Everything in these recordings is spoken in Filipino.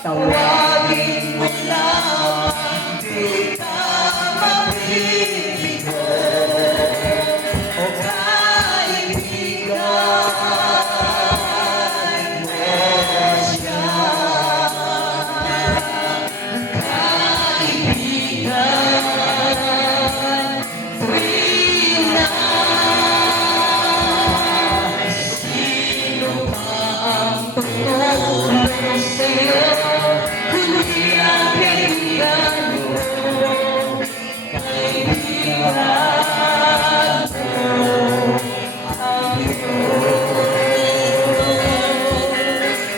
tawagin mo lamang, di ka mabibigo. O kaibigan mo siya, kaibigan, tuwing na sino pa ang tutulong sa'yo, kundi ang kaibigan mo, kaibigan mo ang Diyos.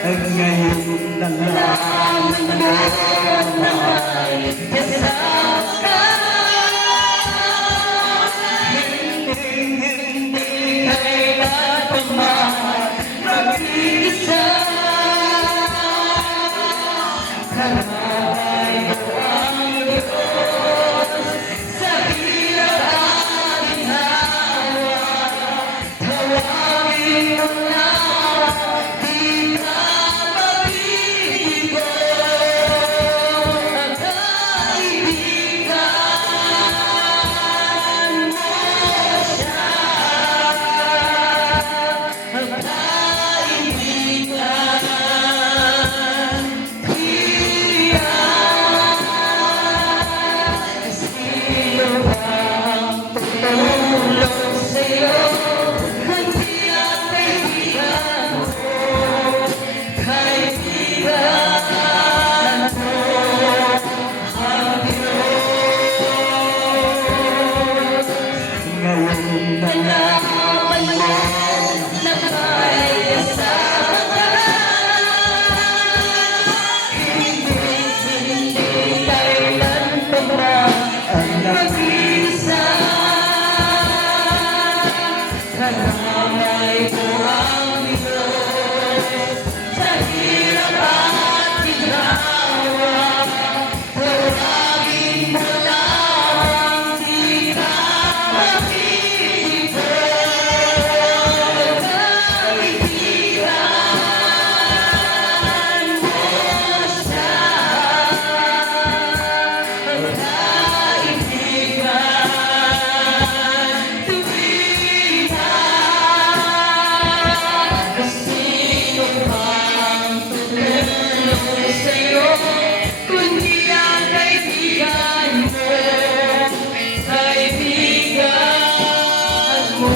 At ngayon nalaman mo na may kasama ka, hindi kailan pa man mag-iisa. Karamay mo ang Diyos sa hirap at ginawa. Tawagin mo lamang, di ka mabibigo. Ang kaibigan mo siya, ang kaibigan. Sino ang tutulong sa'yo, kundi ang kaibigan mo, kaibigan mo ang Diyos. Ngayon nalaman mo na may kasama ka, hindi kailan pa man mag-isa. Karamay mo ang Diyos sa hirap at ginawa. Tawagin mo lamang, di ka mabibigo. Kaibigan mo siya, ang kaibigan. Tuwing na sino bang tutulong sa'yo, kundi ang kaibigan mo, kaibigan mo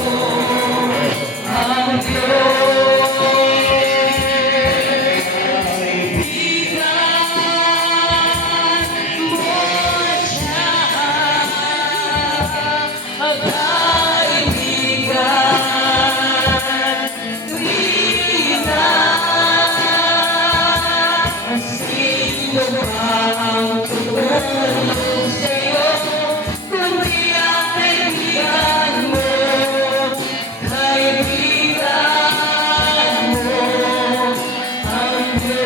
ang Diyos. Kaibigan mo siya, ang kaibigan. Tuwing na sino bang tutulong sa'yo, kundi ang kaibigan mo, kaibigan mo ang Diyos.